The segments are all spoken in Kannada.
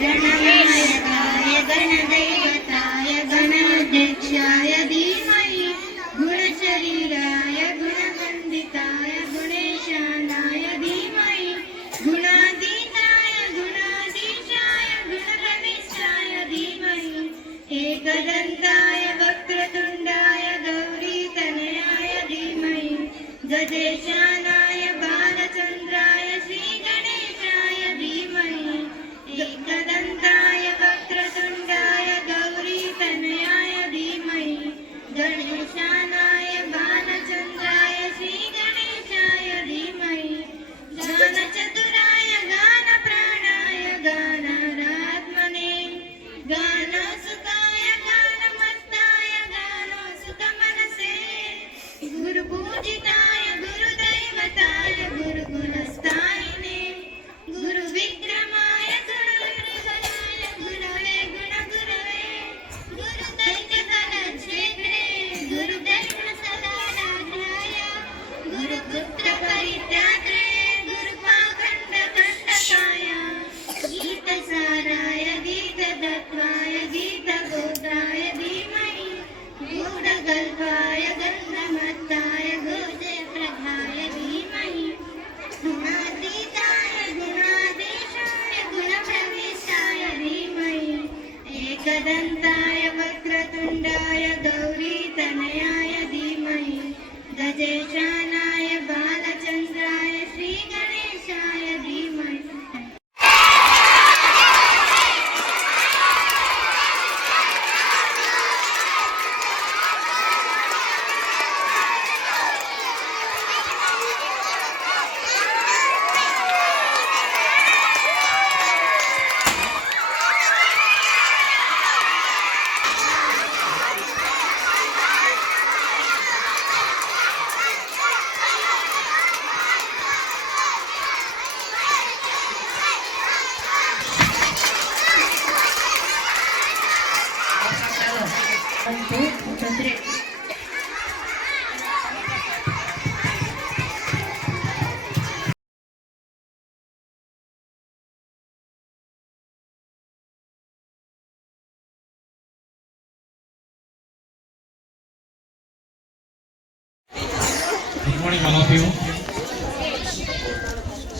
गणनायकाय गणदैवताय गणाध्यक्षाय धीमहि गुणशरीराय गुणवन्दिताय गुणेशानाय धीमहि गुणातीताय गुणाधीशाय गुणप्रविष्टाय धीमहि एकदन्ताय वक्रतुण्डाय गौरीतनयाय धीमहि गजेशानाय बालचन्द्राय श्रीगणेशाय धीमहि एकदन्ताय वक्रतुण्डाय गौरीतनयाय धीमहि गणेशानाय बालचन्द्राय श्रीगणेशाय धीमहि गानचतुराय गानप्राणाय गानारात्मने गानसुताय गानमत्ताय गानसुतमनसे गुरुपूजिताय गुरुदैवताय गुरुगुणस्थायिने गुरुविक्रमाय गुरुहृदयाय गुरवे गुणगुरवे गुरुदैत्यफलक्षेत्रे गुरुदैवसदानाथाय गुरुपुत्रपरित्रात्रे गुरुपाखण्डकण्टकाय गीतसाराय गीतदत्वाय गीतगोत्राय धीमहि गूढकल्पाय गन्धमत्ताय गोजप्रभाय धीमहि गुणातीताय गुणाधीशाय गुणप्रविष्टाय धीमहि एकदन्ताय वक्रतुण्डाय गौरीतनयाय धीमहि गजेशानाय बालचन्द्राय श्रीगणेशाय धीमहि Good morning, all of you.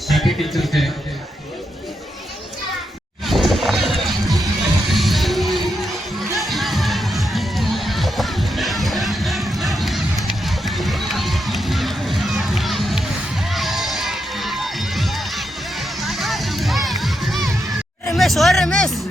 Happy Teachers Day. Rmesh.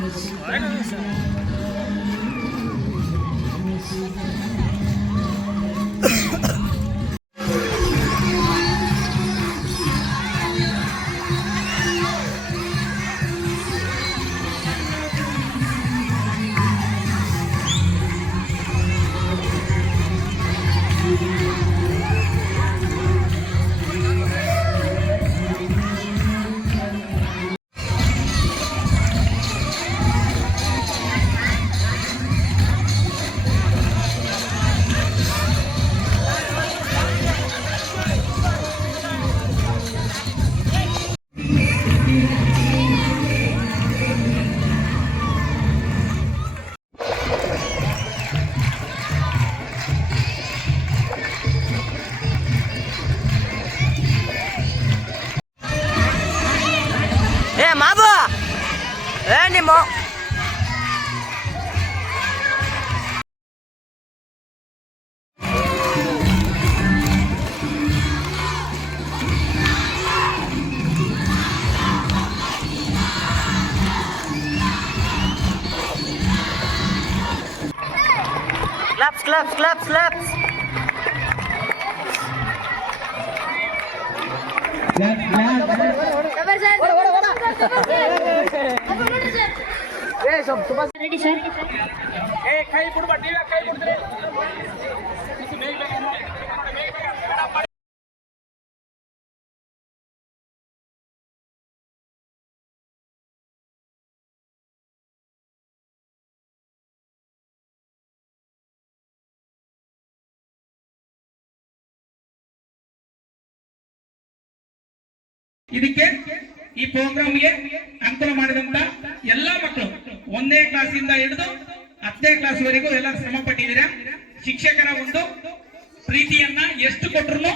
Animo. Claps. Ready, sir? ಇದಕ್ಕೆ ಈ ಪ್ರೋಗ್ರಾಮ್ಗೆ ಅಂತರ ಮಾಡಿದಂತ ಎಲ್ಲ ಒಂದನೇ ಕ್ಲಾಸಿಂದ ಹಿಡಿದು 10ನೇ ಕ್ಲಾಸ್ ವರೆಗೂ ಎಲ್ಲ ಶ್ರಮ ಪಟ್ಟಿದ್ದೀರಾ. ಶಿಕ್ಷಕರ ಒಂದು ಪ್ರೀತಿಯನ್ನ ಎಷ್ಟು ಕೊಟ್ರು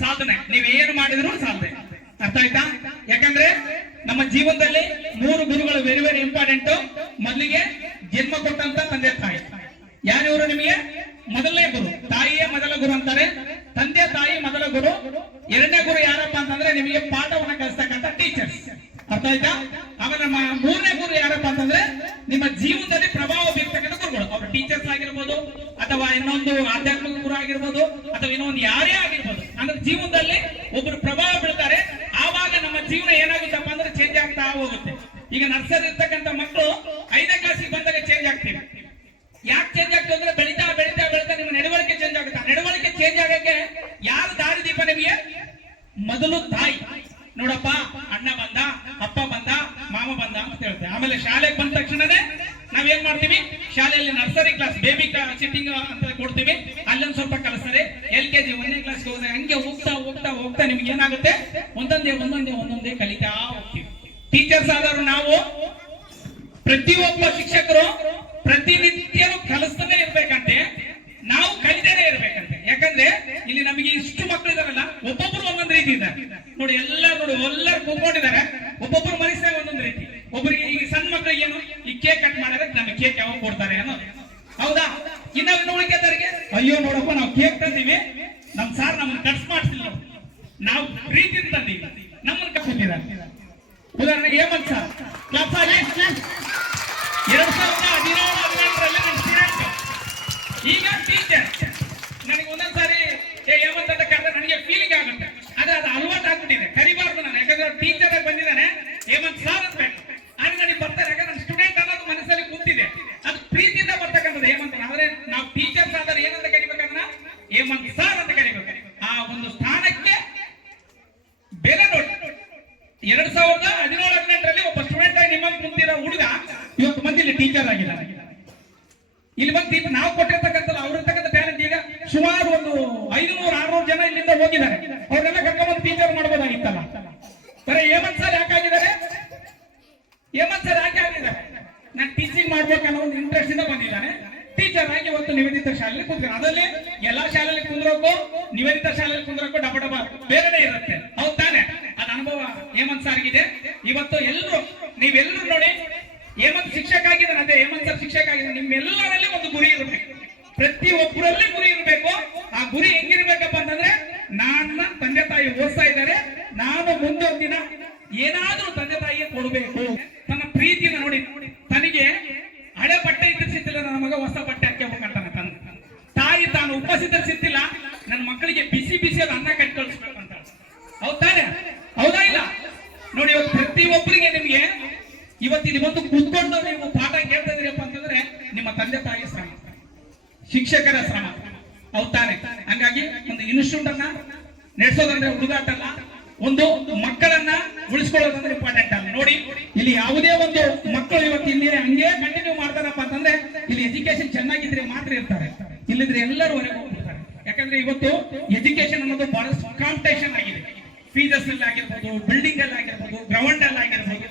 ಸಾಧನೆ, ನೀವೇನು ಮಾಡಿದ್ರು ಸಾಧನೆ. ಅರ್ಥ ಆಯ್ತಾ? ಯಾಕಂದ್ರೆ ನಮ್ಮ ಜೀವನದಲ್ಲಿ 3 ಗುರುಗಳು ವೆರಿ ವೆರಿ ಇಂಪಾರ್ಟೆಂಟ್. ಮೊದಲಿಗೆ ಜನ್ಮ ಕೊಟ್ಟಂತ ತಂದೆ ತಾಯಿ. ಯಾರಿವರು ನಿಮಗೆ? ಮೊದಲನೇ ಗುರು. ತಾಯಿಯೇ ಮೊದಲ ಗುರು ಅಂತಾರೆ. ತಂದೆ ತಾಯಿ ಮೊದಲ ಗುರು. ಎರಡನೇ ಗುರು ಯಾರಪ್ಪ ಅಂತಂದ್ರೆ ನಿಮಗೆ ಪಾಠವನ್ನ ಕಲಿಸ್ತಕ್ಕಂಥ ಟೀಚರ್ಸ್. ಅರ್ಥ ಆಯ್ತಾ? ಆಮೇಲೆ 3ನೇ ಗುರು ಯಾರಪ್ಪ ಅಂತಂದ್ರೆ ನಿಮ್ಮ ಜೀವನದಲ್ಲಿ ಪ್ರಭಾವ ಬೀರ್ತಕ್ಕಂಥ ಗುರುಗಳು. ಅವ್ರು ಟೀಚರ್ಸ್ ಆಗಿರ್ಬೋದು, ಅಥವಾ ಇನ್ನೊಂದು ಆಧ್ಯಾತ್ಮಿಕ ಗುರು ಆಗಿರ್ಬೋದು, ಅಥವಾ ಇನ್ನೊಂದು ಯಾರೇ ಆಗಿರ್ಬೋದು. ಅಂದ್ರೆ ಜೀವನದಲ್ಲಿ ಒಬ್ರು ಪ್ರಭಾವ ಬೀಳ್ತಾರೆ. ಆವಾಗ ನಮ್ಮ ಜೀವನ ಏನಾಗುತ್ತಪ್ಪ ಅಂದ್ರೆ ಚೇಂಜ್ ಆಗ್ತಾ ಹೋಗುತ್ತೆ. ಈಗ ನರ್ಸರಿ ಇರ್ತಕ್ಕಂಥ ಮಕ್ಕಳು 5ನೇ ಕ್ಲಾಸಿಗೆ ಬಂದಾಗ ಚೇಂಜ್ ಆಗ್ತೀವಿ. ಯಾಕೆ ಚೇಂಜ್ ಆಗ್ತದೆ ಅಂದ್ರೆ ಬೆಳೀತಾ ಬೆಳೀತಾ ಬೆಳೀತಾ ನಿಮ್ಮ ನಡವಳಿಕೆ ಚೇಂಜ್ ಆಗುತ್ತೆ. ನಡವಳಿಕೆ ಚೇಂಜ್ ಆಗಕ್ಕೆ ಯಾರು ದಾರಿದೀಪ ನಿಮಗೆ? ಮೊದಲು ತಾಯಿ. ನೋಡಪ್ಪ, ಅಣ್ಣ ಬಂದ, ಅಪ್ಪ ಬಂದ, ಮಾಮ ಬಂದ ಅಂತ ಹೇಳ್ತೇವೆ. ಆಮೇಲೆ ಶಾಲೆಗೆ ಬಂದ ತಕ್ಷಣನೇ ನಾವೇನ್ ಮಾಡ್ತೀವಿ? ಶಾಲೆಯಲ್ಲಿ ನರ್ಸರಿ ಕ್ಲಾಸ್, ಬೇಬಿ ಸಿಟ್ಟಿಂಗ್ ಅಂತ ಕೊಡ್ತೀವಿ. ಅಲ್ಲೊಂದು ಸ್ವಲ್ಪ ಕಲಿಸ್ತಾರೆ. LKG 1ನೇ ಕ್ಲಾಸ್ಗೆ ಹೋದ್ರೆ ಹಂಗೆ ಹೋಗ್ತಾ ಹೋಗ್ತಾ ಹೋಗ್ತಾ ನಿಮ್ಗೆ ಏನಾಗುತ್ತೆ? ಒಂದೊಂದೇ ಕಲಿತಾ ಹೋಗ್ತೀವಿ. ಟೀಚರ್ಸ್ ಆದವರು ನಾವು ಪ್ರತಿಯೊಬ್ಬ ಶಿಕ್ಷಕರು ಪ್ರತಿನಿತ್ಯನೂ ಕಲಿಸ್ತಾನೆ ಇರ್ಬೇಕಂತೆ, ನಾವು ಕಲಿತಾನೆ ಇರ್ಬೇಕಂತೆ. ಯಾಕಂದ್ರೆ ಇಲ್ಲಿ ನಮಗೆ ಇಷ್ಟು ಮಕ್ಕಳು ಇದಾರಲ್ಲ, ಒಬ್ಬೊಬ್ರು ಒಂದೊಂದು ರೀತಿ ಇದ್ದಾರೆ ನೋಡಿ. ಎಲ್ಲರೂ ಕೂತ್ಕೊಂಡಿದ್ದಾರೆ. ಒಬ್ಬೊಬ್ರು ಮನಸ್ಸಿನಾಗ ಒಂದೊಂದು ರೀತಿ. ಒಬ್ಬರಿಗೆ ಈಗ ಸಣ್ಣ ಮಕ್ಕಳಿಗೆ ಏನು, ಈ ಕೇಕ್ ಕಟ್ ಮಾಡಿದ್ರೆ ನಮಗೆ ಕೇಕ್ ಯಾವಾಗ ಕೊಡ್ತಾರೆ ಅನ್ನೋದು, ಹೌದಾ? ಇನ್ನು ಉಳಿಕೆದವರಿಗೆ ಅಯ್ಯೋ ನೋಡಪ್ಪ, ನಾವು ಕೇಕ್ ತಂದೀವಿ, ನಮ್ ಸಾರ್ ನಮ್ಮನ್ನ ಕಟ್ಸ್ ಮಾಡಿಸಿಲ್ಲ, ನಾವು ಪ್ರೀತಿಯಿಂದ ತಂದೀವಿ, ನಮ್ಮನ್ನ ಕಟ್ಕೊಟ್ಟಿದ್ದಾರೆ. ಉದಾಹರಣೆಗೆ ಹೇಮಂತ್ ಸರ್ ಕ್ಲಾಸ್ ಆಗಿ 2017-18ರಲ್ಲಿ ನನ್ನ ಸ್ಟೂಡೆಂಟ್, ಈಗ ಟೀಚರ್. ನನಗೆ ಒಂದೊಂದ್ಸಾರಿ ಹೇಮಂತ್ ಅಂತ ಕರೆದ್ರೆ ನನಗೆ ಫೀಲಿಂಗ್ ಆಗುತ್ತೆ. ಆದ್ರೆ ಅದು ಅಲವಾಟ್ ಆಗ್ಬಿಟ್ಟಿದೆ, ಕರಿಬಾರ್ದು ನಾನು. ಯಾಕಂದ್ರೆ ಟೀಚರ್ ಆಗಿ ಬಂದಿದ್ದಾನೆ, ಹೇಮಂತ್ ಸರ್ ಅನ್ಬೇಕು. ಆದ್ರೆ ನನಗೆ ಬರ್ತಾರೆ, ಯಾಕಂದ್ರೆ ನನ್ನ ಸ್ಟೂಡೆಂಟ್ ಅನ್ನೋದು ಮನಸ್ಸಲ್ಲಿ ಕೂತಿದೆ. ಅದು ಪ್ರೀತಿಯಿಂದ ಬರ್ತಕ್ಕಂಥದ್ದು ಹೇಮಂತ್. ಆದ್ರೆ ನಾವು ಟೀಚರ್ಸ್ ಆದ್ರೆ ಏನಂತ ಕರಿಬೇಕಂದ್ರೆ ಹೇಮಂತ್ ಸರ್ ಅಂತ ಕರಿಬೇಕು. ಆ ಒಂದು ಸ್ಥಾನಕ್ಕೆ ಬೆಲೆ ನೋಡಿ. 2017-18ರಲ್ಲಿ ಒಬ್ಬ ಸ್ಟೂಡೆಂಟ್ ಆಗಿ ನಿಮ್ಮಂಗೆ ಕುಂತಿರೋ ಹುಡುಗ ಇವತ್ತು ಮಂದಿ ಇಲ್ಲಿ ಟೀಚರ್ ಆಗಿದ್ದಾರೆ. ಇಲ್ಲಿ ಬಂದು ನಾವು ಕೊಟ್ಟಿರ್ತಕ್ಕಂಥ ಅವ್ರಿರ್ತಕ್ಕಂಥ ಟ್ಯಾಲೆಂಟ್ ಈಗ ಸುಮಾರು ಒಂದು 500-600 ಜನ ಇಲ್ಲಿಂದ ಹೋಗಿದ್ದಾರೆ. ಅವ್ರನ್ನೆಲ್ಲ ಕರ್ಕೊಂಡ್ಬಂದು ಟೀಚರ್ ಮಾಡ್ಬೋದಾಗಿತ್ತಲ್ಲ. ಬರೀ ಹೇಮಂತ್ ಸರ್ ಯಾಕಾಗಿದ್ದಾರೆ? ನಾನು ಟೀಚಿಂಗ್ ಮಾಡ್ಬೇಕನ್ನೋ ಒಂದು ಇಂಟ್ರೆಸ್ಟ್ ಇಂದ ಬಂದಿದ್ದಾನೆ. ಟೀಚರ್ ಆಗಿ ಇವತ್ತು ನಿವೇದಿತ ಶಾಲೆಯಲ್ಲಿ ಕುಂತ್ಕೊಂಡು, ಅದರಲ್ಲಿ ಎಲ್ಲಾ ಶಾಲೆಯಲ್ಲಿ ಕುಂದ್ರೋಕ್ಕೂ ನಿವೇದಿತ ಶಾಲೆಯಲ್ಲಿ ಕುಂದ್ರೋಕ್ಕೂ ಡಬ ಬೇರೆನೇ ಇರುತ್ತೆ. ಹೌದು ತಾನೆ? ಅದ ಅನುಭವ ಹೇಮಂತ್ ಸರ್ಗಿದೆ. ಇವತ್ತು ನೀವೆಲ್ಲರೂ ನೋಡಿ, ಹೇಮಂತ್ ಶಿಕ್ಷಕ ಆಗಿದ್ದಾನೆ. ಅದೇ ಹೇಮಂತ್ ಸರ್ ಶಿಕ್ಷಕ ಆಗಿದ್ದಾನೆ. ನಿಮ್ಮೆಲ್ಲರಲ್ಲಿ ಒಂದು ಗುರಿ ಇರಬೇಕು. ಪ್ರತಿ ಒಬ್ಬರಲ್ಲಿ ಗುರಿ ಇರಬೇಕು. ಆ ಗುರಿ ಹೆಂಗಿರ್ಬೇಕಪ್ಪ ಅಂತಂದ್ರೆ, ನನ್ನ ತಂದೆ ತಾಯಿ ಓದಿಸ್ತಾ ಇದ್ದಾರೆ, ನಾನು ಮುಂದೊಂದು ದಿನ ಏನಾದ್ರೂ ತಂದೆ ತಾಯಿಗೆ ಕೊಡಬೇಕು. ತನ್ನ ಪ್ರೀತಿನ ನೋಡಿ, ತನಗೆ ಹಳೆ ಬಟ್ಟೆ ಇದ್ರೆ ಸಿಕ್ತಿಲ್ಲ, ನನ್ನ ಮಗ ಹೊಸ ಬಟ್ಟೆ ಹಾಕ್ಬೇಕಂತಾನೆ. ತಾಯಿ ತಾನು ಉಪಸ್ಥಿತ ಸಿಕ್ತಿಲ್ಲ, ನನ್ನ ಮಕ್ಕಳಿಗೆ ಬಿಸಿ ಬಿಸಿಯಾದ ಅನ್ನ ಕಟ್ಟಿ ಕಳಿಸ್ಬೇಕು ಅಂತ. ಹೌದಾನೆ? ಹೌದಾ ಇಲ್ಲ? ನೋಡಿ, ಇವತ್ತು ಪ್ರತಿಯೊಬ್ಬರಿಗೆ ನಿಮ್ಗೆ ಇವತ್ತು ಇಲ್ಲಿ ಬಂದು ಕೂತ್ಕೊಂಡು ನೀವು ಪಾಠ ಕೇಳ್ತಾ ಇದೀರಪ್ಪ ಅಂತಂದ್ರೆ ನಿಮ್ಮ ತಂದೆ ತಾಯಿ ಶ್ರಮ, ಶಿಕ್ಷಕರ ಶ್ರಮ. ಹೌದಾನೆ? ಹಂಗಾಗಿ ಒಂದು ಇನ್ಸ್ಟಿಟ್ಯೂಟ್ ಅನ್ನ ನಡೆಸೋದಂದ್ರೆ ಹುಡುಗಾಟ ಅಲ್ಲ, ಒಂದು ಮಕ್ಕಳನ್ನ ಉಳಿಸ್ಕೊಳ್ಳೋದಂದ್ರೆ ಇಂಪಾರ್ಟೆಂಟ್ ಅಲ್ಲ. ನೋಡಿ, ಇಲ್ಲಿ ಯಾವುದೇ ಒಂದು ಮಕ್ಕಳು ಇವತ್ತು ಇಲ್ಲಿ ಹಂಗೆ ಕಂಟಿನ್ಯೂ ಮಾಡ್ತಾರಪ್ಪ ಅಂತಂದ್ರೆ ಇಲ್ಲಿ ಎಜುಕೇಶನ್ ಚೆನ್ನಾಗಿದ್ರೆ ಮಾತ್ರ ಇರ್ತಾರೆ, ಇಲ್ಲಿದ್ರೆ ಎಲ್ಲರೂ ಹೊರಗೆ ಹೋಗ್ಬಿಡ್ತಾರೆ. ಯಾಕಂದ್ರೆ ಇವತ್ತು ಎಜುಕೇಶನ್ ಅನ್ನೋದು ಬಹಳಷ್ಟು ಕಾಂಪಿಟೇಷನ್ ಆಗಿದೆ. ಫೀಸಸ್ ಅಲ್ಲಿ ಆಗಿರ್ಬೋದು, ಬಿಲ್ಡಿಂಗ್ ಅಲ್ಲಿ ಆಗಿರ್ಬೋದು, ಗ್ರೌಂಡ್ ಅಲ್ಲಿ ಆಗಿರ್ಬೋದು,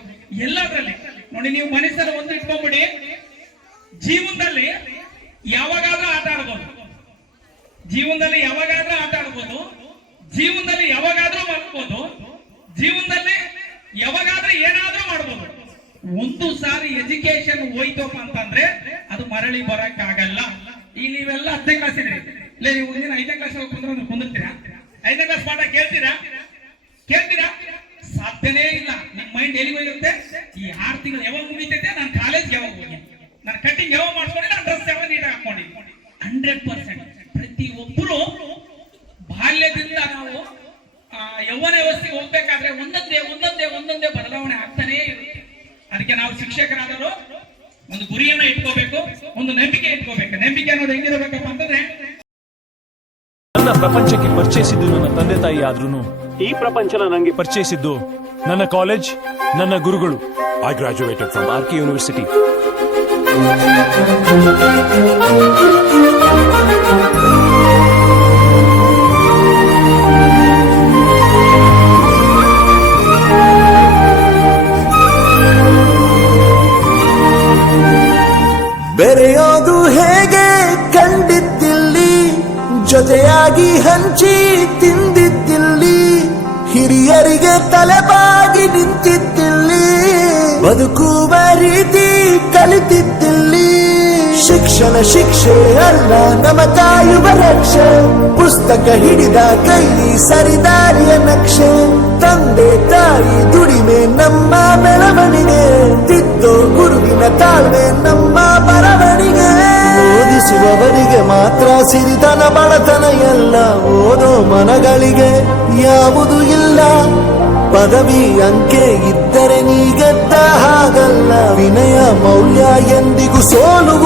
ಎಲ್ಲದರಲ್ಲಿ ನೋಡಿ. ನೀವು ಮನಸ್ಸಲ್ಲಿ ಒಂದು ಇಟ್ಕೊಂಡ್ಬಿಡಿ, ಜೀವನದಲ್ಲಿ ಯಾವಾಗಾದ್ರೂ ಆಟ ಆಡ್ಬೋದು, ಜೀವನದಲ್ಲಿ ಯಾವಾಗಾದ್ರೂ ಆಟ ಆಡ್ಬೋದು, ಜೀವನದಲ್ಲಿ ಯಾವಾಗಾದ್ರೂ ಮಾಡ್ಬೋದು, ಜೀವನದಲ್ಲಿ ಯಾವಾಗಾದ್ರೂ ಏನಾದ್ರೂ ಮಾಡ್ಬೋದು. ಒಂದು ಸಾರಿ ಎಜುಕೇಶನ್ ಹೋಯ್ತಪ್ಪ ಅಂತಂದ್ರೆ ಅದು ಮರಳಿ ಬರಕ್ ಆಗಲ್ಲ. ಈಗ ನೀವೆಲ್ಲ 10ನೇ ಕ್ಲಾಸ್ ಇದ್ರಿ, ಇಲ್ಲ ನೀವು ಮುಂದಿನ 5ನೇ ಕ್ಲಾಸ್ ಕುಂದಿರ್ತೀರಾ? 5ನೇ ಕ್ಲಾಸ್ ಪಾಠ ಕೇಳ್ತೀರಾ? ಸಾಧ್ಯನೇ ಇಲ್ಲ. ನಿಮ್ ಮೈಂಡ್ ಎಲ್ಲಿಗೆ ಹೋಗಿರುತ್ತೆ? ಈ 6 ತಿಂಗಳು ಯಾವಾಗ ಮುಗಿತೈತೆ, ನಾನು ಕಾಲೇಜ್ ಯಾವಾಗ ಹೋಗಿ, ನಾನು ಕಟ್ಟಿಂಗ್ ಯಾವಾಗ ಮಾಡ್ಕೊಂಡು, ನಾನು ಡ್ರೆಸ್ ಯಾವಾಗ ನೀಟಾಗಿ ಹಾಕೊಂಡಿದ್ದೀನಿ. 100% ಪ್ರತಿಯೊಬ್ಬರು ಬಾಲ್ಯದಿಂದ ನಾವು ಯೌವನ ವ್ಯವಸ್ಥೆಗೆ ಹೋಗ್ಬೇಕಾದ್ರೆ ಒಂದೊಂದೇ ಬದಲಾವಣೆ ಆಗ್ತಾನೇ ಇರುತ್ತೆ. ಅದಕ್ಕೆ ನಾವು ಶಿಕ್ಷಕರಾದರೂ ಒಂದು ಗುರಿಯನ್ನ ಇಟ್ಕೋಬೇಕು, ಒಂದು ನಂಬಿಕೆ ಇಟ್ಕೋಬೇಕು. ನಂಬಿಕೆ ಅನ್ನೋದು ಹೆಂಗಿರಬೇಕಪ್ಪ ಅಂತಂದ್ರೆ, ನನ್ನ ಪ್ರಪಂಚಕ್ಕೆ ಪರಿಚಯಿಸಿದ್ದು ನನ್ನ ತಂದೆ ತಾಯಿ ಆದ್ರೂ ಈ ಪ್ರಪಂಚನ ನನಗೆ ಪರಿಚಯಿಸಿದ್ದು ನನ್ನ ಕಾಲೇಜ್, ನನ್ನ ಗುರುಗಳು. I graduated from RK university. ಬೆರೆಯೋದು ಹೇಗೆ ಕಂಡಿದ್ದಿಲ್ಲಿ, ಜೊತೆಯಾಗಿ ಹಂಚಿ ತಿಂದಿದ್ದಿಲ್ಲಿ, ಹಿರಿಯರಿಗೆ ತಲೆಬಾಗಿ ನಿಂತಿದ್ದಿಲ್ಲಿ, ಬದುಕುವ ರೀತಿ ಕಲಿತಿದ್ದಿಲ್ಲಿ. ಶಿಕ್ಷಣ ಶಿಕ್ಷೆ ಅಲ್ಲ ನಮ ಕಾಯುವ ರಕ್ಷೆ, ಪುಸ್ತಕ ಹಿಡಿದ ಕೈ ಸರಿದಾರಿಯ ನಕ್ಷೆ. ತಂದೆ ತಾಯಿ ದುಡಿಮೆ ನಮ್ಮ ಬೆಳವಣಿಗೆ, ತಿದ್ದೋ ಗುರುವಿನ ತಾಳ್ಮೆ ನಮ್ಮ ಬರವಣಿಗೆ. ಓದಿಸುವವರಿಗೆ ಮಾತ್ರ ಸಿರಿತನ ಬಡತನ ಎಲ್ಲ, ಓದೋ ಮನಗಳಿಗೆ ಯಾವುದು ಇಲ್ಲ. ಪದವಿ ಅಂಕೆ ಇದ್ದರೆ ನೀ ಗೆದ್ದ ಹಾಗಲ್ಲ, ವಿನಯ ಮೌಲ್ಯ ಎಂದಿಗೂ ಸೋಲುವುದು